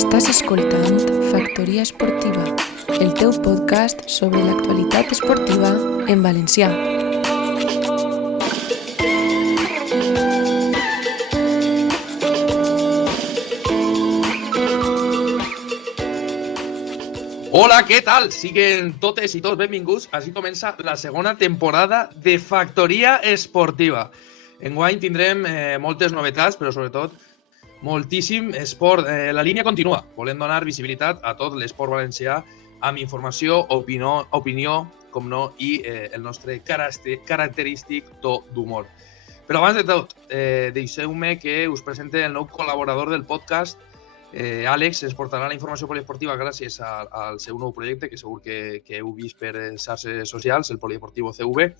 Estàs escoltant Factoria Esportiva, el teu podcast sobre l'actualitat esportiva en valencià. Hola, què tal? Siguen totes i tots benvinguts. Així comença la segona temporada de Factoria Esportiva. Enguany tindrem moltes novetats, però sobretot moltíssim esport. La línia continua. Volem donar visibilitat a tot l'esport valencià amb informació, opinió, com no, i el nostre característic to d'humor. Però abans de tot, deixeu-me que us presente el nou col·laborador del podcast. Àlex ens portarà la informació poliesportiva gràcies al seu nou projecte, que segur que heu vist per xarxes socials, el Poliesportivo CV.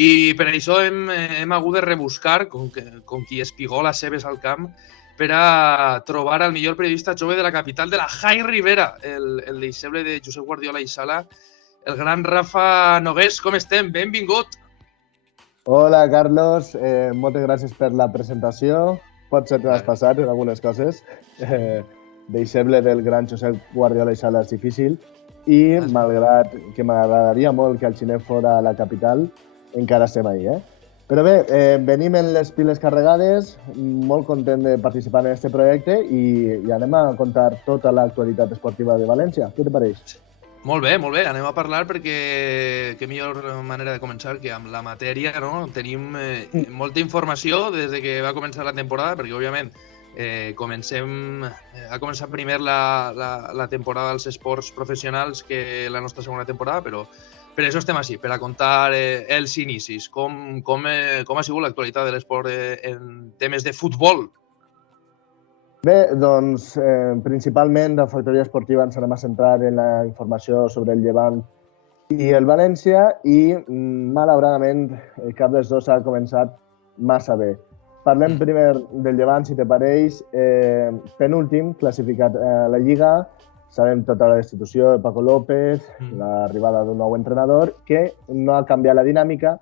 I per això hem hagut de rebuscar, com qui espigola cebes al camp, per a trobar el millor periodista jove de la capital de la Jai Ribera, el deixeble de Josep Guardiola i Sala, el gran Rafa Nogués. Com estem? Benvingut! Hola, Carlos. Moltes gràcies per la presentació. Potser t'has passat en algunes coses. Deixeble del gran Josep Guardiola i Sala és difícil. I malgrat que m'agradaria molt que el Xinet fora la capital, encara estem ahí, Però bé, venim en les piles carregades, molt content de participar en aquest projecte i anem a contar tota l'actualitat esportiva de València. Què te pareix? Molt bé, molt bé. Anem a parlar perquè què millor manera de començar que amb la matèria, no? Tenim molta informació des de que va començar la temporada, perquè, òbviament, ha començat primer la temporada dels esports professionals que la nostra segona temporada, però per això estem així, per a contar els inicis. Com ha sigut l'actualitat de l'esport en temes de futbol? Bé, doncs, principalment la Factoria Esportiva ens anem a centrar en la informació sobre el Llevant i el València i, malauradament, cap dels dos ha començat massa bé. Parlem primer del Llevant, si te pareix. Penúltim, classificat a la Lliga. Sabem tota la destitució de Paco López, l'arribada d'un nou entrenador, que no ha canviat la dinàmica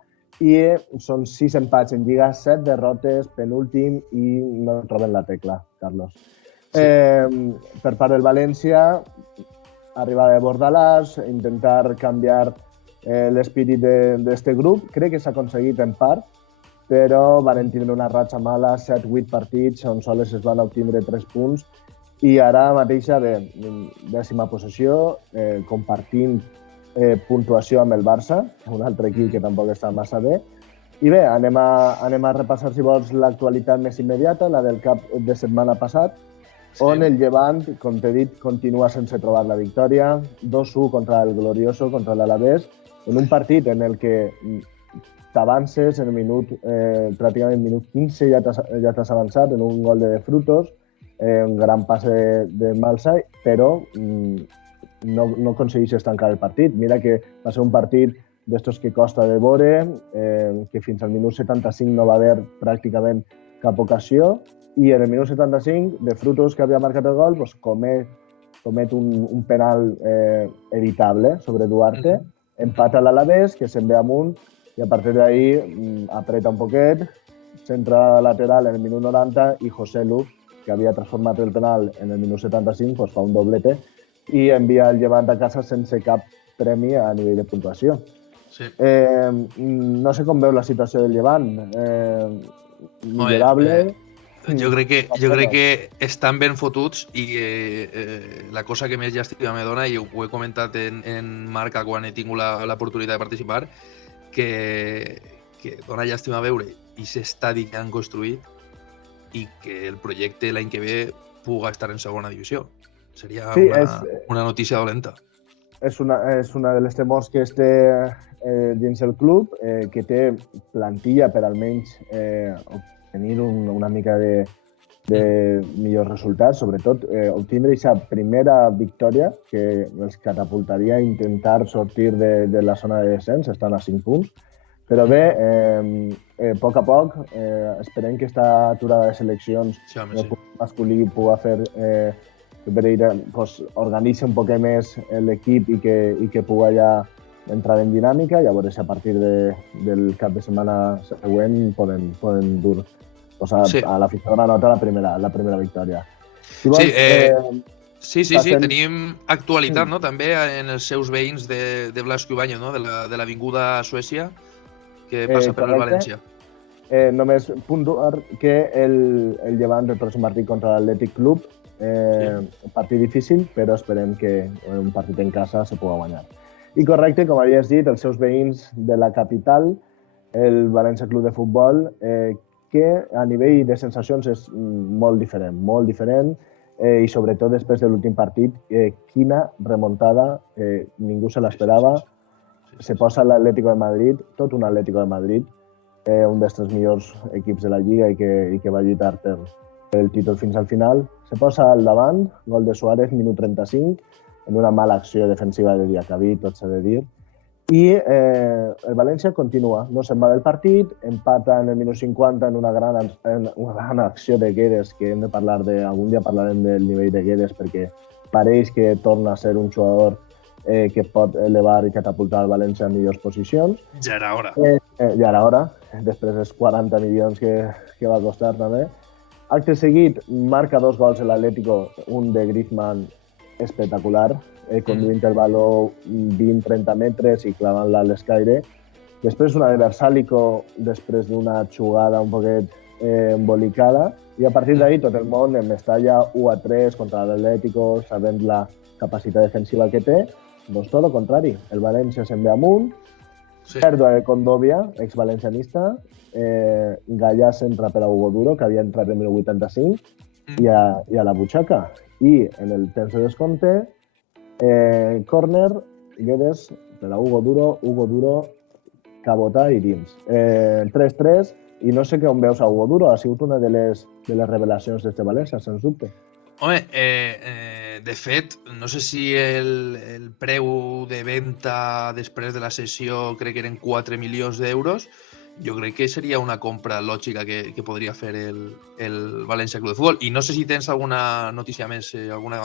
i són 6 empats en Lliga, 7 derrotes, penúltim i no troben la tecla, Carlos. Sí. Per part del València, arribada de Bordalàs, intentar canviar l'espírit d'aquest grup. Crec que s'ha aconseguit en part, però van tindre una ratxa mala, 7-8 partits, on sols es van obtindre 3 punts, i ara mateixa de 10ª posició, compartint puntuació amb el Barça, un altre equip que tampoc està massa bé. I bé, anem a repassar, si vols, l'actualitat més immediata, la del cap de setmana passat, on el Llevant, com t'he dit, continua sense trobar la victòria, 2-1 contra el Glorioso, contra l'Alavés, en un partit en el que t'avances en el minut, pràcticament minut 15 ja t'has avançat en un gol de Frutos, un gran passe de Malsa, però no aconsegueixes tancar el partit. Mira que va ser un partit d'estos que costa de veure, que fins al minut 75 no va haver pràcticament cap ocasió, i en el minut 75, de Frutos, que havia marcat el gol, doncs comet un penal evitable sobre Duarte, empata l'Alavés, que se'n ve amunt, i a partir d'ahí apreta un poquet, centra lateral en el minut 90 i José Lu, que havia transformat el penal en el minut 75, doncs fa un doblete i envia el Llevant a casa sense cap premi a nivell de puntuació. Sí. No sé com veu la situació del Llevant. Millorable. Jo crec que estan ben fotuts i la cosa que més llàstima me dona, i ho he comentat en marca quan he tingut l'oportunitat de participar, que dona llàstima veure i s'estadi que han construït i que el projecte l'any que ve puga estar en segona divisió. Seria una notícia dolenta. És una de les temors que té dins el club, que té plantilla per almenys obtenir una mica de millors resultats, sobretot obtindre aquesta primera victòria que els catapultaria a intentar sortir de la zona de descens, estan a 5 punts. Però bé, a poc, esperem que aquesta aturada de seleccions masculí pugui fer que Pereira organitzi un poc més l'equip i que pugui ja entrar en dinàmica, i a veure si a partir del cap de setmana següent poden dur a la fitxadora nota la primera victòria. Si vols, Sí, tenim actualitat, no? També en els seus veïns de Blasco Ibáñez, no? De l'avinguda Suècia, que passa per el València. Només puntuar que el Llevant el pròxim partit contra l'Atlètic Club, un partit difícil, però esperem que un partit en casa se pugui guanyar. I correcte, com havies dit, els seus veïns de la capital, el València Club de Futbol, que a nivell de sensacions és molt diferent, i sobretot després de l'últim partit, quina remuntada, ningú se l'esperava, se posa l'Atlético de Madrid, tot un Atlético de Madrid, un dels 3 millors equips de la Lliga i que va lluitar per el títol fins al final. Se posa al davant, gol de Suárez, minut 35, en una mala acció defensiva de Diacabí, tot s'ha de dir. I el València continua, no se'n va del partit, empata en el minut 50 en una gran acció de Guedes, que hem de parlar algun dia parlarem del nivell de Guedes, perquè pareix que torna a ser un jugador que pot elevar i catapultar el València en millors posicions. Ja era hora. Ja era hora, després dels 40 milions que va costar també. Acte seguit, marca 2 gols a l'Atlético, un de Griezmann espectacular, conduint el baló 20-30 metres i clavant-la a l'escaire. Després una de Versálico, després d'una jugada un poquet embolicada, i a partir d'ahí tot el món en Mestalla 1-3 contra l'Atlético, sabent la capacitat defensiva que té. Doncs tot el contrari, el València se'n ve amunt, pèrdua de Condovia, ex-valencianista, Gallà s'entra per a Hugo Duro, que havia entrat en 1985, i a la butxaca. I en el temps de descompte, córner, Guedes per a Hugo Duro, cabota i dins. 3-3, i no sé què on veus a Hugo Duro, ha sigut una de les revelacions d'este València, sens dubte. Home, de fet, no sé si el preu de venda després de la sessió crec que eren 4 milions d'euros. Jo crec que seria una compra lògica que podria fer el València Club de Futbol. I no sé si tens alguna notícia més, alguna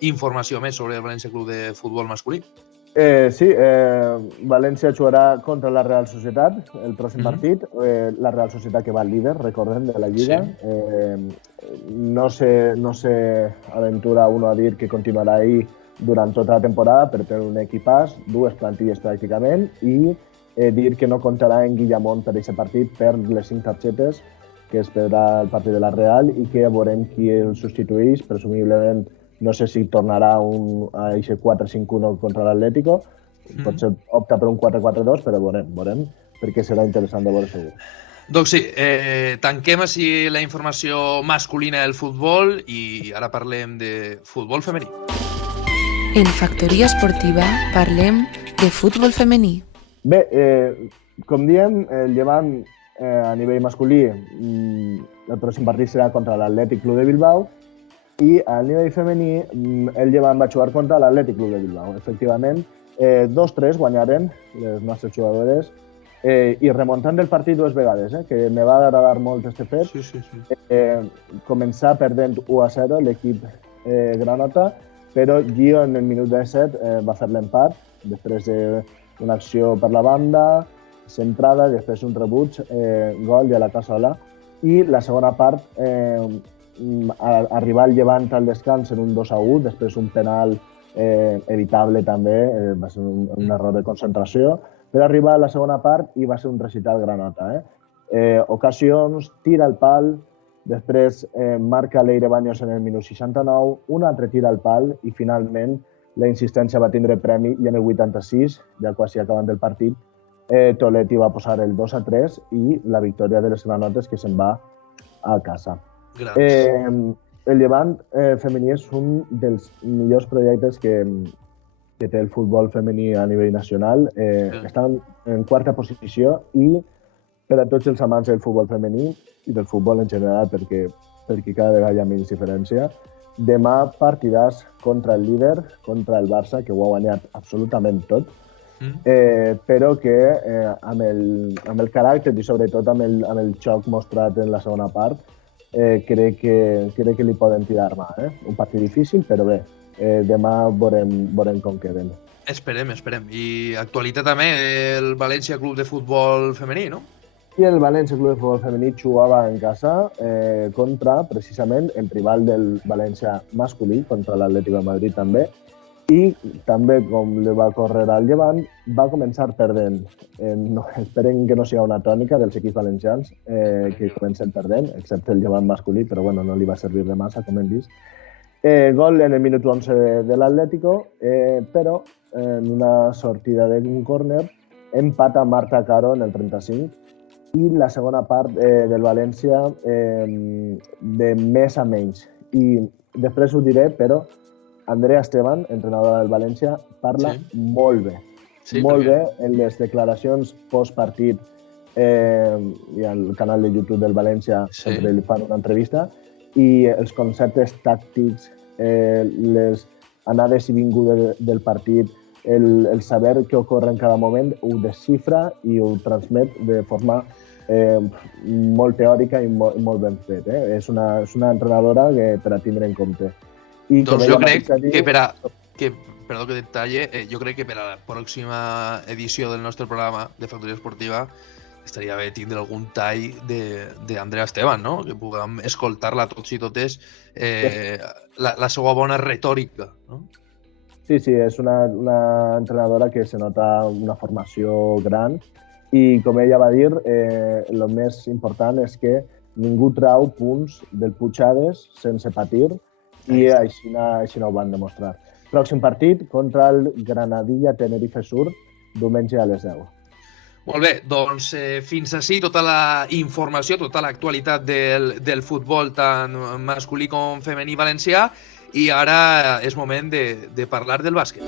informació més sobre el València Club de Futbol masculí. Sí, València jugarà contra la Real Societat el pròxim partit. La Real Societat que va líder, recordem, de la Lliga. No se aventura uno a dir que continuarà ahí durant tota la temporada per tenir un equipàs, 2 plantilles pràcticament, i dir que no comptarà en Guillamón per aquest partit per les 5 targetes que esperarà el partit de la Real i que veurem qui el substitueix, presumiblement. No sé si tornarà a aquest 4-5-1 contra l'Atlético, potser opta per un 4-4-2, però veurem, perquè serà interessant de veure segur. Doncs sí, tanquem així la informació masculina del futbol i ara parlem de futbol femení. En Factoria Esportiva parlem de futbol femení. Bé, com diem, el Llevant a nivell masculí, el pròxim partit serà contra l'Atlètic Club de Bilbao, i a nivell femení el Llevant va jugar contra l'Atlètic Club de Bilbao. Efectivament, 2-3 guanyaren les nostres jugadores i remuntant el partit 2 vegades, que me va agradar molt aquest fet. Sí. Començar perdent 1-0 l'equip granota, però Gio en el minut 17 va fer l'empat, després d'una acció per la banda, centrada, després un rebuig, gol i a la cassola. I la segona part, arribar al Llevant al descans en un 2-1, després un penal evitable també, va ser un error de concentració, per arribar a la segona part i va ser un recital granota. Ocasions, tira al pal, després marca Leire Baños en el minut 69, un altre tira al pal i finalment la insistència va tindre premi i en el 86, ja quasi acabant el partit, Toletti va posar el 2-3 i la victòria de les granotes que se'n va a casa. El Llevant femení és un dels millors projectes que té el futbol femení a nivell nacional. Estan en 4a posició i per a tots els amants del futbol femení i del futbol en general, perquè cada vegada hi ha menys diferència, demà partidàs contra el líder, contra el Barça, que ho ha guanyat absolutament tot, però que amb el caràcter i sobretot amb el xoc mostrat en la segona part, crec que li poden tirar mà. Un partit difícil, però bé, demà veurem com queden. Esperem. I actualitat també el València Club de Futbol femení, no? I el València Club de Futbol Femení jugava en casa contra, precisament, el rival del València masculí, contra l'Atlético de Madrid també, i també, com li va córrer al Llevant, va començar perdent. Esperen que no sigui una tònica dels equips valencians que comencen perdent, excepte el Llevant masculí, però bueno, no li va servir de massa, com hem vist. Gol en el minut 11 de l'Atlético, però en una sortida d'un córner empata Marta Caro en el 35 i la segona part del València de més a menys. I després ho diré, però Andrea Esteban, entrenadora del València, parla molt bé. Molt bé en les declaracions post-partit i al canal de YouTube del València sempre li fan una entrevista i els conceptes tàctics, les anades i vingudes del partit, el saber què ocorre en cada moment, ho desxifra i ho transmet de forma molt teòrica i molt ben fet. És una entrenadora per a tindre en compte. Doncs jo crec que perdó que detalle, jo crec que per a la pròxima edició del nostre programa de Factoria Esportiva estaria bé tindre algun tall d'Andrea Esteban, no? Que puguem escoltar-la tots i totes la seva bona retòrica, no? Sí, és una entrenadora que se nota una formació gran i, com ella va dir, el més important és que ningú trau punts del Puigades sense patir i així no ho van demostrar. Pròxim partit contra el Granadilla Tenerife Sur, diumenge a les 10. Molt bé, doncs fins ací tota la informació, tota l'actualitat del futbol tant masculí com femení valencià i ara és moment de parlar del bàsquet.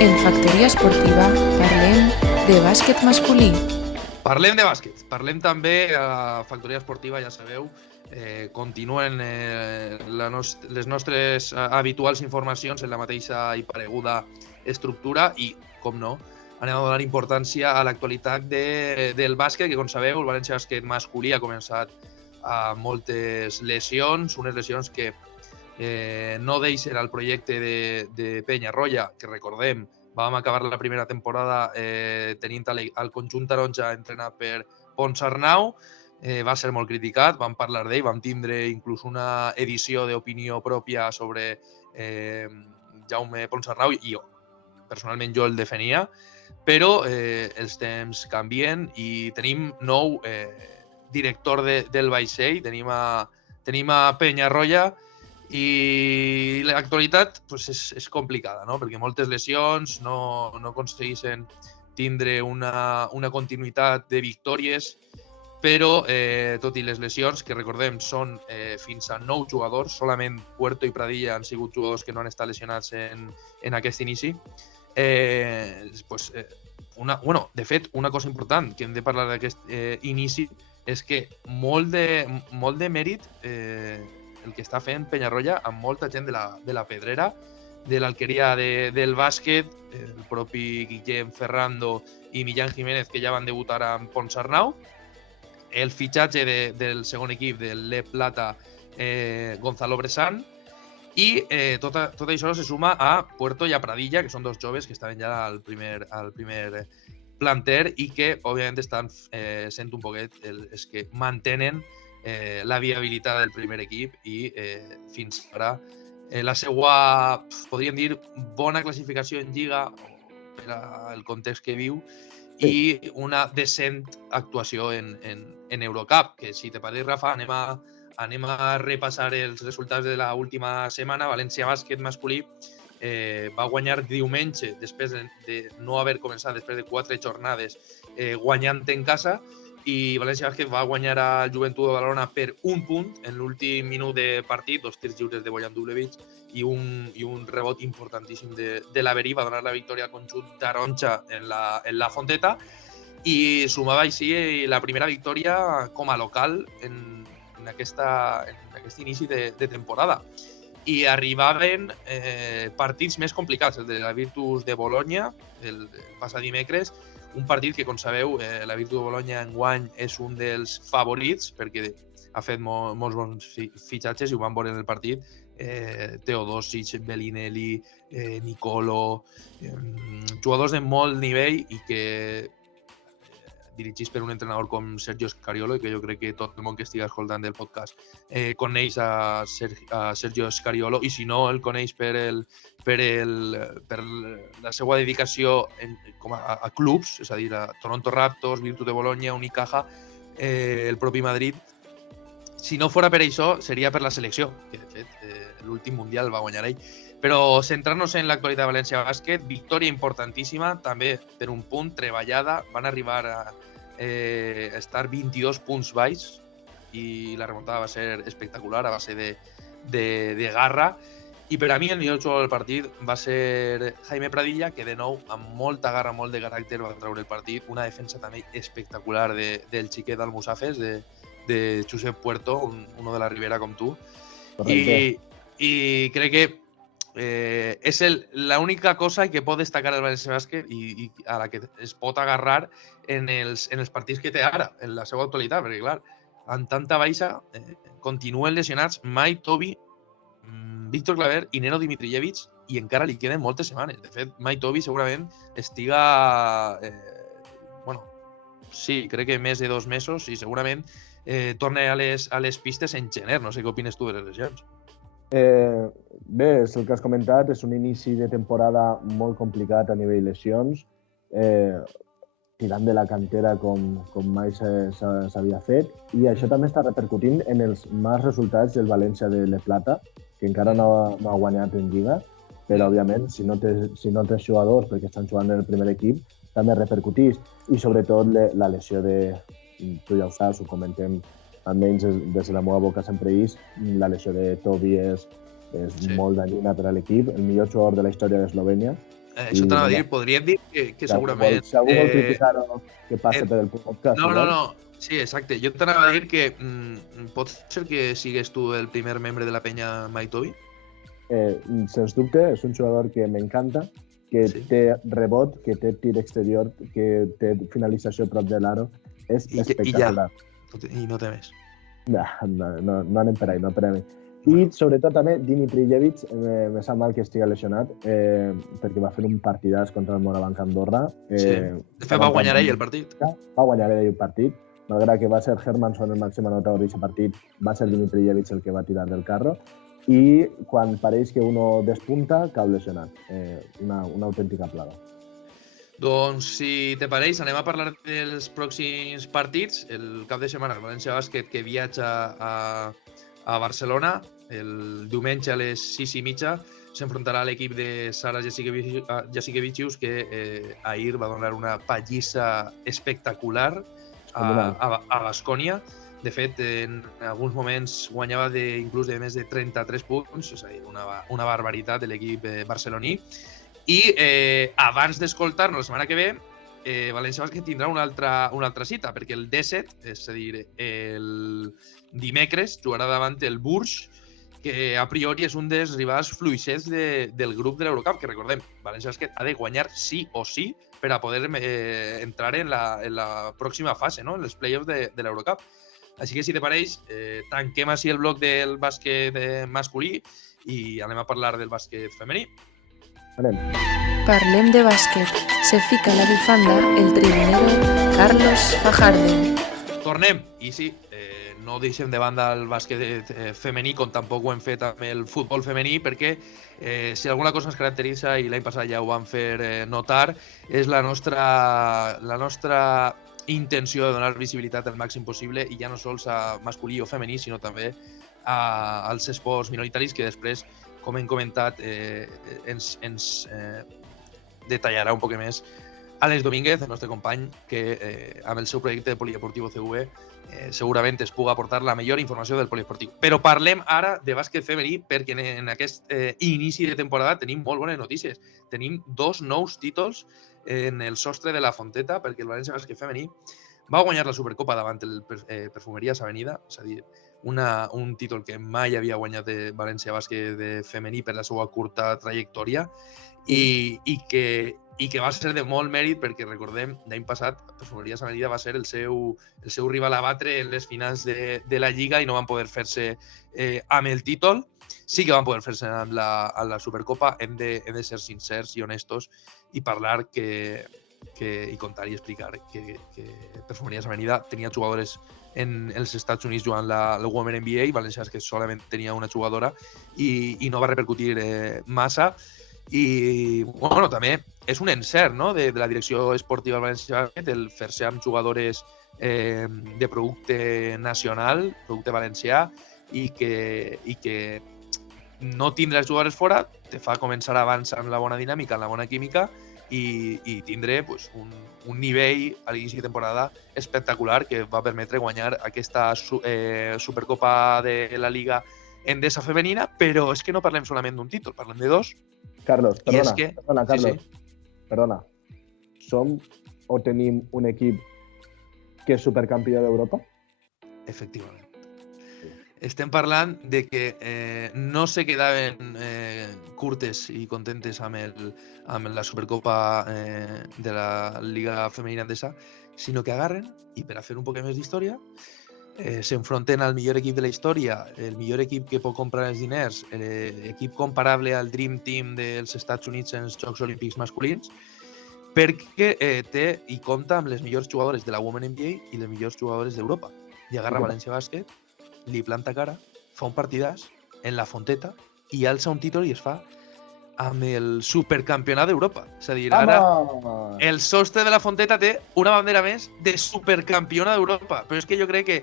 En Factoria Esportiva parlem de bàsquet masculí. Parlem de bàsquet, parlem també a Factoria Esportiva, ja sabeu, continuen les nostres habituals informacions en la mateixa i pareguda estructura i, com no, anem a donar importància a l'actualitat del bàsquet, que com sabeu el València Bàsquet masculí ha començat amb moltes lesions, unes lesions que no deixen el projecte de Penyarroia, que recordem, vam acabar la primera temporada tenint el conjunt taronja entrenat per Ponsarnau. Va ser molt criticat, vam parlar d'ell, vam tindre inclús una edició d'opinió pròpia sobre Jaume Ponsarnau i personalment jo el defenia, però els temps canvien i tenim nou director del vaixell, tenim a Penyarroia i l'actualitat és complicada, no? Perquè moltes lesions no aconsegueixen tindre una continuïtat de victòries, però tot i les lesions, que recordem són fins a 9 jugadors, solament Puerto i Pradilla han sigut jugadors que no han estat lesionats en aquest inici. De fet, una cosa important que hem de parlar d'aquest inici és que molt de mèrit el que està fent Penyarroia amb molta gent de la Pedrera, de l'Alqueria del bàsquet, el propi Guillem Ferrando i Millán Jiménez, que ja van debutar amb Ponsarnau, el fitxatge del segon equip del Le Plata, Gonzalo Bressan, i tot això se suma a Puerto i a Pradilla, que són dos joves que estaven ja al primer planter i que, òbviament, estan sent un poquet els que mantenen la viabilitat del primer equip i fins ara la seva, podríem dir, bona classificació en Lliga per al context que viu i una decent actuació en Eurocup, que si te pareix, Rafa, anem a repassar els resultats de l'última setmana. València Bàsquet masculí va guanyar diumenge, després de no haver començat, després de 4 jornades, guanyant en casa, i València Bàsquet va guanyar al Joventut de Badalona per un punt en l'últim minut de partit, 2 tirs lliures de Bojan Dubljevic i un rebot importantíssim de l'Averí, va donar la victòria al conjunt taronja en la Fonteta i sumava així la primera victòria com a local en aquest inici de temporada. I arribaven partits més complicats, el de la Virtus de Bologna, el passat dimecres, un partit que, com sabeu, la Virtus de Bologna enguany és un dels favorits perquè ha fet molts bons fitxatges i ho van veure en el partit. Teodosic, Bellinelli, Nicolo, jugadors de molt nivell i que dirigits per un entrenador com Sergio Scariolo, que jo crec que tot el món que estigui escoltant del podcast coneix a Sergio Scariolo, i si no el coneix per la seva dedicació a clubs, és a dir, a Toronto Raptors, Virtus de Bologna, Unicaja, el propi Madrid. Si no fora per això, seria per la selecció, que de fet l'últim Mundial va guanyar ell. Però centrant-nos en l'actualitat de València Bàsquet, victòria importantíssima, també per un punt, treballada, van arribar a estar 22 punts baix i la remuntada va ser espectacular a base de garra. I per a mi el millor jugador del partit va ser Jaime Pradilla, que de nou, amb molta garra, molt de caràcter, va treure el partit. Una defensa també espectacular del xiquet d'Almussafes, de Josep Puerto, uno de la Ribera com tu. I crec que és l'única cosa que pot destacar el València Bàsquet i a la que es pot agarrar en els partits que té ara, en la seva actualitat, perquè clar, amb tanta baixa continuen lesionats Mike Toby, Víctor Claver i Neno Dimitrijevic, i encara li queden moltes setmanes. De fet, Mike Toby segurament estiga sí, crec que més de 2 mesos, i segurament torna a les pistes en gener. No sé què opines tu de les lesions. Bé, és el que has comentat, és un inici de temporada molt complicat a nivell lesions, tirant de la cantera com mai s'havia fet, i això també està repercutint en els mals resultats del València de La Plata, que encara no ha guanyat en Lliga, però òbviament si no tens jugadors perquè estan jugant en el primer equip, també repercutís, i sobretot la lesió tu ja ho saps, ho comentem almenys des de la meva boca sempre és, la lesió de Toby és molt dañina per a l'equip, el millor jugador de la història d'Eslovènia. Això t'anava a dir, podríem dir que segurament... Si algú vol criticar-ho, que passi per el podcast. No, sí, exacte. Jo t'anava a dir que pot ser que sigues tu el primer membre de la penya Mike Toby? Sens dubte, és un jugador que m'encanta, que té rebot, que té tir exterior, que té finalització prop de l'aro. És espectacular. I no té més. No anem per ahí, no per ahí. I sobretot també Dimitrijevic, me sap mal que estigui lesionat, perquè va fer un partidàs contra el Morabanc Andorra. Sí, de fet va guanyar ell el partit. Va guanyar ell el partit, malgrat que va ser Hermanson el màxim anotador d'aquest partit, va ser Dimitrijevic el que va tirar del carro, i quan pareix que uno despunta, cau lesionat. Una autèntica plaga. Doncs, si te pareix, anem a parlar dels pròxims partits. El cap de setmana, el València Bàsquet, que viatja a Barcelona. El diumenge a les 6:30 s'enfrontarà a l'equip de Sara Jasikevicius, que ahir va donar una pallissa espectacular a Baskonia. De fet, en alguns moments guanyava inclús de més de 33 punts, és a dir, una barbaritat de l'equip barceloní. I abans d'escoltar-nos la setmana que ve, València Bàsquet tindrà una altra cita, perquè el 17, és a dir, el dimecres, jugarà davant el Bourges, que a priori és un dels rivals fluixets del grup de l'Eurocup, que recordem, València Bàsquet ha de guanyar sí o sí per a poder entrar en la pròxima fase, no? En els play-offs de l'Eurocup. Així que, si te pareix, tanquem així el bloc del bàsquet masculí i anem a parlar del bàsquet femení. Parlem de bàsquet. Se fica la bufanda el tribunero Carlos Fajardo. Tornem, i sí, no deixem de banda el bàsquet femení, com tampoc ho hem fet amb el futbol femení, perquè si alguna cosa ens caracteritza, i l'any passat ja ho vam fer notar, és la nostra intenció de donar visibilitat al màxim possible, i ja no sols a masculí o femení, sinó també als esports minoritaris, que després, com hem comentat, ens detallarà un poc més Àlex Domínguez, el nostre company, que amb el seu projecte de Poliesportivo CV segurament es puga aportar la millor informació del poliesportiu. Però parlem ara de bàsquet femení, perquè en aquest inici de temporada tenim molt bones notícies. Tenim 2 nous títols en el sostre de la Fonteta, perquè el València Bàsquet femení va guanyar la Supercopa davant el Perfumeries Avenida, és a dir, un títol que mai havia guanyat València Bàsquet femení per la seva curta trajectòria, i que va ser de molt mèrit, perquè recordem, l'any passat Perfumeries Avenida va ser el seu rival a batre en les finals de la Lliga i no van poder fer-se amb el títol. Sí que van poder fer-se amb la Supercopa. Hem de ser sincers i honestos i parlar que i contar i explicar que Perfumerías Avenida tenia jugadores en els Estats Units jugant la Women NBA, València Bàsquet solament tenia una jugadora i no va repercutir massa. I bueno, també és un encert, no?, de la direcció esportiva del València Bàsquet el fer-se amb jugadores de producte nacional, producte valencià, i que no tindre els jugadors fora te fa començar abans amb la bona dinàmica, amb la bona química, i tindre pues, un nivell a l'inici de temporada espectacular que va permetre guanyar aquesta Supercopa de la Liga Endesa femenina, però és que no parlem solament d'un títol, parlem de dos. Carlos, Carlos. Perdona. Som o tenim un equip que és supercampió d'Europa? Efectivament. Estem parlant de que no se quedaven curtes i contentes amb la Supercopa de la Liga Femenina Endesa, sinó que agarren, i per a fer un poc més d'història, s'enfronten al millor equip de la història, el millor equip que pot comprar els diners, l'equip comparable al Dream Team dels Estats Units en els Jocs Olímpics masculins, perquè té i compta amb les millors jugadores de la Women NBA i les millors jugadores d'Europa. I agarra València Bàsquet, li planta cara, fa un partidàs en la Fonteta i alça un títol i es fa amb el supercampionat d'Europa. És a dir, ara el sostre de la Fonteta té una bandera més de supercampiona d'Europa. Però és que jo crec que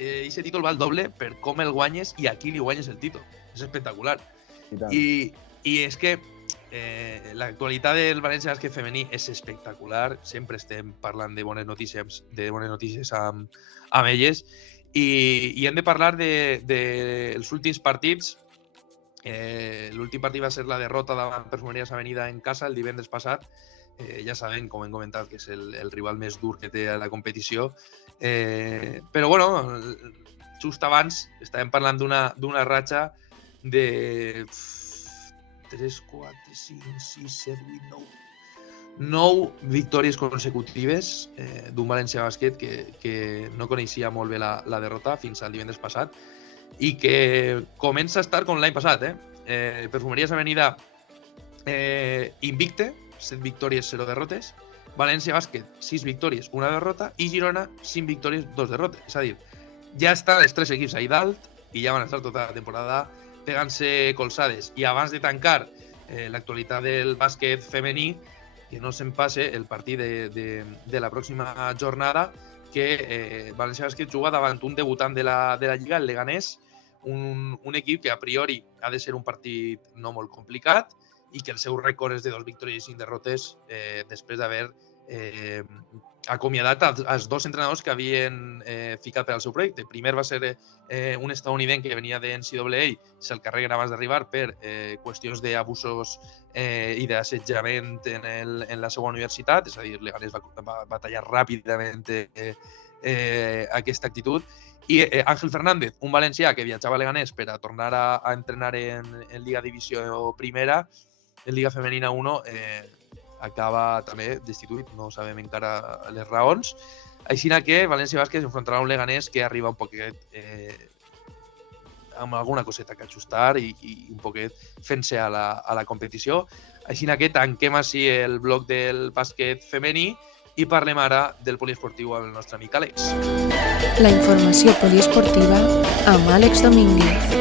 aquest títol va al doble per com el guanyes i a qui li guanyes el títol. És espectacular. I és que l'actualitat del València Bàsquet femení és espectacular. Sempre estem parlant de bones notícies amb elles. I hem de parlar dels últims partits. L'últim partit va ser la derrota davant Perfumerías Avenida en casa el divendres passat. Ja sabem, com hem comentat, que és el rival més dur que té a la competició. Però, bueno, just abans estàvem parlant d'una ratxa de 3, 4, 5, 6, 7, 8, 9 victòries consecutives d'un València Bàsquet que no coneixia molt bé la derrota fins al divendres passat i que comença a estar com l'any passat. Perfumerías Avenida invicte, 7 victòries, 0 derrotes. València Bàsquet, 6 victòries, 1 derrota. I Girona, 5 victòries, 2 derrotes. És a dir, ja estan els 3 equips ahí dalt i ja van estar tota la temporada pegant-se colzades. I abans de tancar l'actualitat del bàsquet femení, que no se'n passe el partit de la pròxima jornada, que València Bàsquet juga davant un debutant de la Lliga, el Leganés, un equip que a priori ha de ser un partit no molt complicat i que el seu rècord és de 2 victòries i 5 derrotes després d'haver acomiadat els 2 entrenadors que havien ficat per al seu projecte. Primer va ser un estadounidenc que venia de NCAA, se'l carreguen abans d'arribar per qüestions d'abusos i d'assetjament en la seva universitat, és a dir, Leganés va tallar ràpidament aquesta actitud. I Ángel Fernández, un valencià que viatjava a Leganés per a tornar a entrenar en Liga Divisió Primera, en Liga Femenina 1, acaba també destituït, no sabem encara les raons. Així que València Bàsquet s'enfrontarà a un Leganés que arriba un poquet amb alguna coseta que ajustar i un poquet fent-se a la competició. Així que tanquem així el bloc del bàsquet femení i parlem ara del poliesportiu amb el nostre amic Àlex. La informació poliesportiva amb Àlex Domínguez.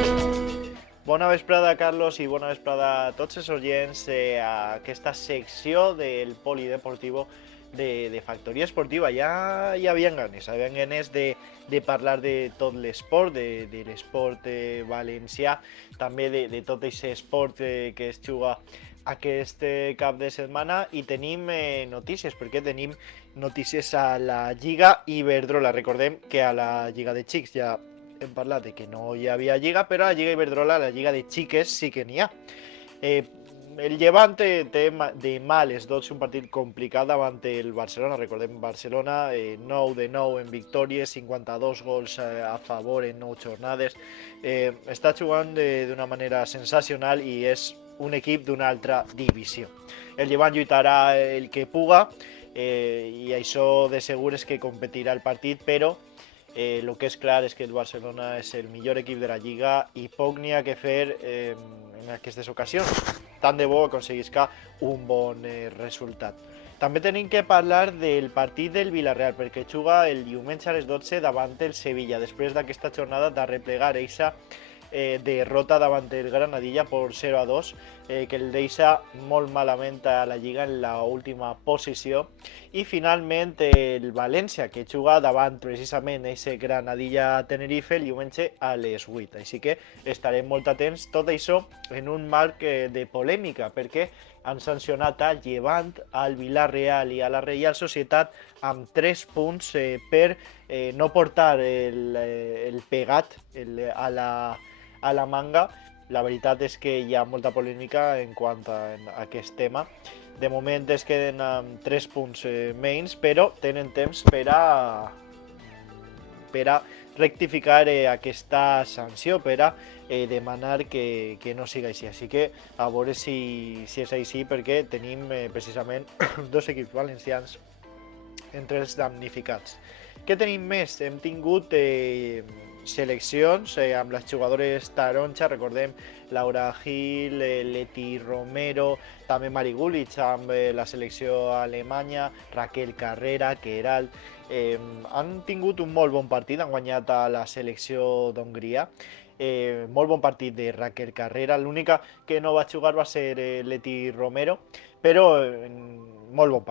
Bona vesprada, Carlos, i bona vesprada a tots els oients a aquesta secció del polideportivo de Factoria Esportiva. Ja hi havien ganes de parlar de tot l'esport, de l'esport valencià, també de tot aquest esport que es juga aquest cap de setmana, i tenim notícies, perquè tenim notícies a la Lliga Iberdrola. Recordem que a la Lliga de Xics ja hem parlat de que no hi havia Lliga, però a la Lliga Iberdrola, la Lliga de Xiques, sí que n'hi ha. El Llevant té de males dots un partit complicat davant el Barcelona. Recordem, Barcelona 9 de 9 en victòries, 52 gols a favor en 9 jornades. Està jugant d'una manera sensacional i és un equip d'una altra divisió. El Llevant lluitarà el que puga i això de segur és que competirà el partit, però el que és clar és que el Barcelona és el millor equip de la Lliga i poc n'hi ha que fer en aquestes ocasions. Tant de bo aconseguisca un bon resultat. També tenim que parlar del partit del Villarreal, perquè juga el diumenge a les 12 davant el Sevilla, després d'aquesta jornada de replegar eixa derrota davant el Granadilla por 0-2, que el deixa molt malament a la Lliga en l'última posició. I finalment el València, que juga davant precisament ese Granadilla-Tenerife el diumenge a les 8. Així que estarem molt atents, tot això en un marc de polèmica, perquè han sancionat al Llevant, al Villarreal i a la Reial Societat amb 3 punts per no portar el pegat a la manga. La veritat és que hi ha molta polèmica en quant a aquest tema. De moment es queden amb 3 punts menys, però tenen temps per a rectificar aquesta sanció, per a demanar que no siga així. Així que a veure si és així, perquè tenim precisament 2 equips valencians entre els damnificats. Què tenim més? Hem tingut seleccions amb les jugadores taronja, recordem Laura Gil, Leti Romero, també Mari Gulic amb la selecció alemanya, Raquel Carrera, Queralt. Han tingut un molt bon partit, han guanyat a la selecció d'Hongria. Molt bon partit de Raquel Carrera, l'única que no va jugar va ser Leti Romero, però molt bon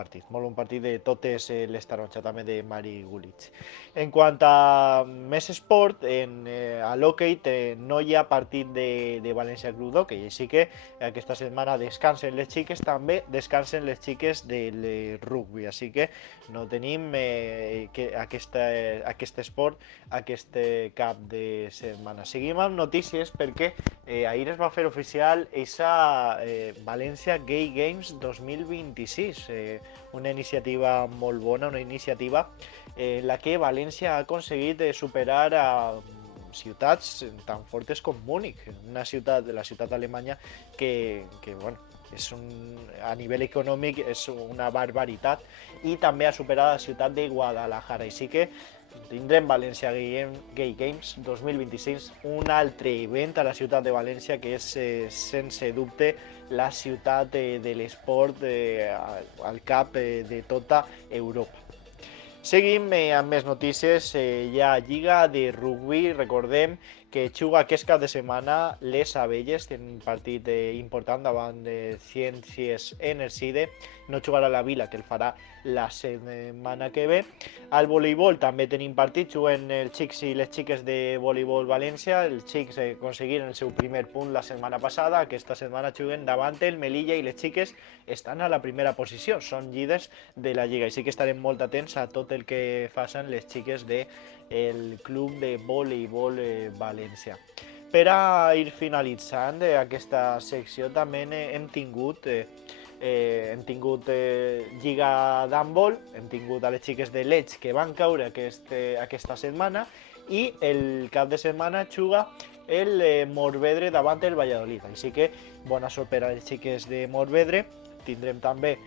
partit de totes les taronja, també de Mari Gulic. En quant a més esport, a l'hoquei no hi ha partit de València Club d'Hoquei, així que aquesta setmana descansen les xiques, també descansen les xiques del rugby, així que no tenim aquest esport aquest cap de setmana. Seguim amb notícies perquè ahir es va fer oficial aquesta València Gay Games 2026, una iniciativa molt bona, una iniciativa en la que València ha aconseguit superar a ciutats tan fortes com Múnich, una ciutat, la ciutat alemanya que bueno, a nivell econòmic és una barbaritat, i també ha superat la ciutat de Guadalajara. Així que tindrem València Gay Games 2026, un altre event a la ciutat de València que és sense dubte la ciutat de l'esport al cap de tota Europa. Seguim amb més notícies. Hi ha Lliga de Rugby, recordem que juga aquest cap de setmana les Abelles, tenen un partit important davant de Ciències Enerside, no jugarà la Vila, que el farà la setmana que ve. Al voleibol també tenim partit, juguen els xics i les xiques de voleibol València, els xics aconseguiren el seu primer punt la setmana passada, aquesta setmana juguen davant el Melilla i les xiques estan a la primera posició, són líders de la Lliga, així que estarem molt atents a tot el que facin les xiques del Club de Voleibol València. Per a ir finalitzant aquesta secció també hem tingut Lliga d'handbol, hem tingut a les xiques de Leig que van caure aquesta setmana, i el cap de setmana juga el Morvedre davant el Valladolid, així que bona sort per a les xiques de Morvedre. Tindrem també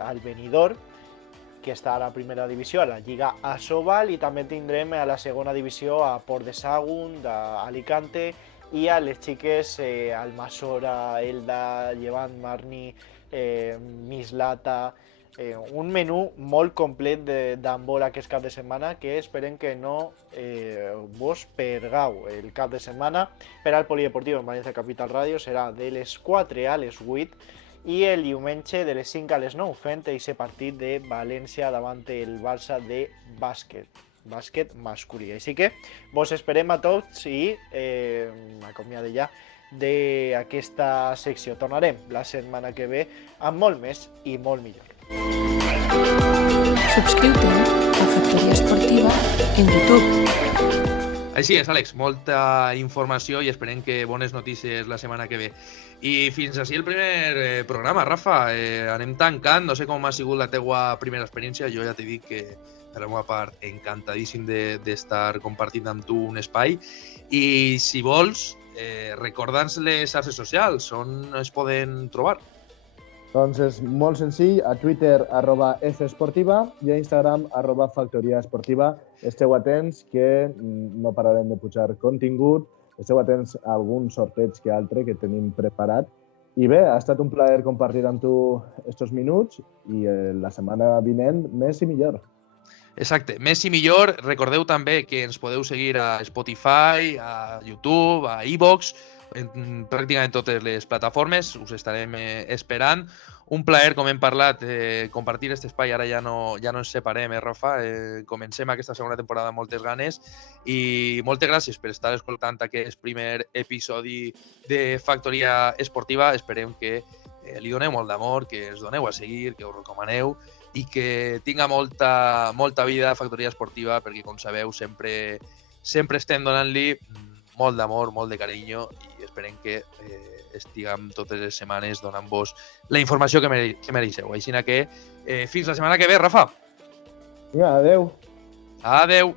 al Benidorm, que està a la primera divisió, a la Lliga Asobal, i també tindrem a la segona divisió a Port de Sagunt, d'Alicante, i a les xiques Almassora, Elda, Llevant, Marni, Mislata. Un menú molt complet d'handbol aquest cap de setmana que esperem que no vos pergau. El cap de setmana per al Polideportiu en València Capital Ràdio serà de les 4 a les 8 i el diumenge de les 5 a les 9 fent aquest partit de València davant el Barça de bàsquet masculí. Així que vos esperem a tots i m'acomiado ja d'aquesta secció. Tornarem la setmana que ve amb molt més i molt millor. Subscriu-te a Factoria Esportiva en YouTube. Així és, Àlex, molta informació i esperem que bones notícies la setmana que ve. I fins així el primer programa, Rafa. Anem tancant, no sé com ha sigut la teua primera experiència, jo ja t'he dit que per la meva part encantadíssim d'estar compartint amb tu un espai, i si vols, recorda'ns les xarxes socials, on es poden trobar? Doncs és molt senzill, a Twitter @fesportiva i a Instagram @factoriaesportiva. Esteu atents que no pararem de pujar contingut, esteu atents a algun sorteig que altre que tenim preparat I bé, ha estat un plaer compartir amb tu estos minuts i la setmana vinent més i millor. Exacte, més i millor. Recordeu també que ens podeu seguir a Spotify, a YouTube, a iVoox, en pràcticament totes les plataformes. Us estarem esperant. Un plaer, com hem parlat, compartir aquest espai. Ara ja no ens separem, Rafa? Comencem aquesta segona temporada amb moltes ganes i moltes gràcies per estar escoltant aquest primer episodi de Factoria Esportiva. Esperem que li doneu molt d'amor, que ens doneu a seguir, que us recomaneu i que tinga molta vida a Factoria Esportiva, perquè, com sabeu, sempre estem donant-li molt d'amor, molt de carinyo i esperem que estiguem totes les setmanes donant-vos la informació que mereixeu. Així que fins la setmana que ve, Rafa. Vinga, adeu. Adeu.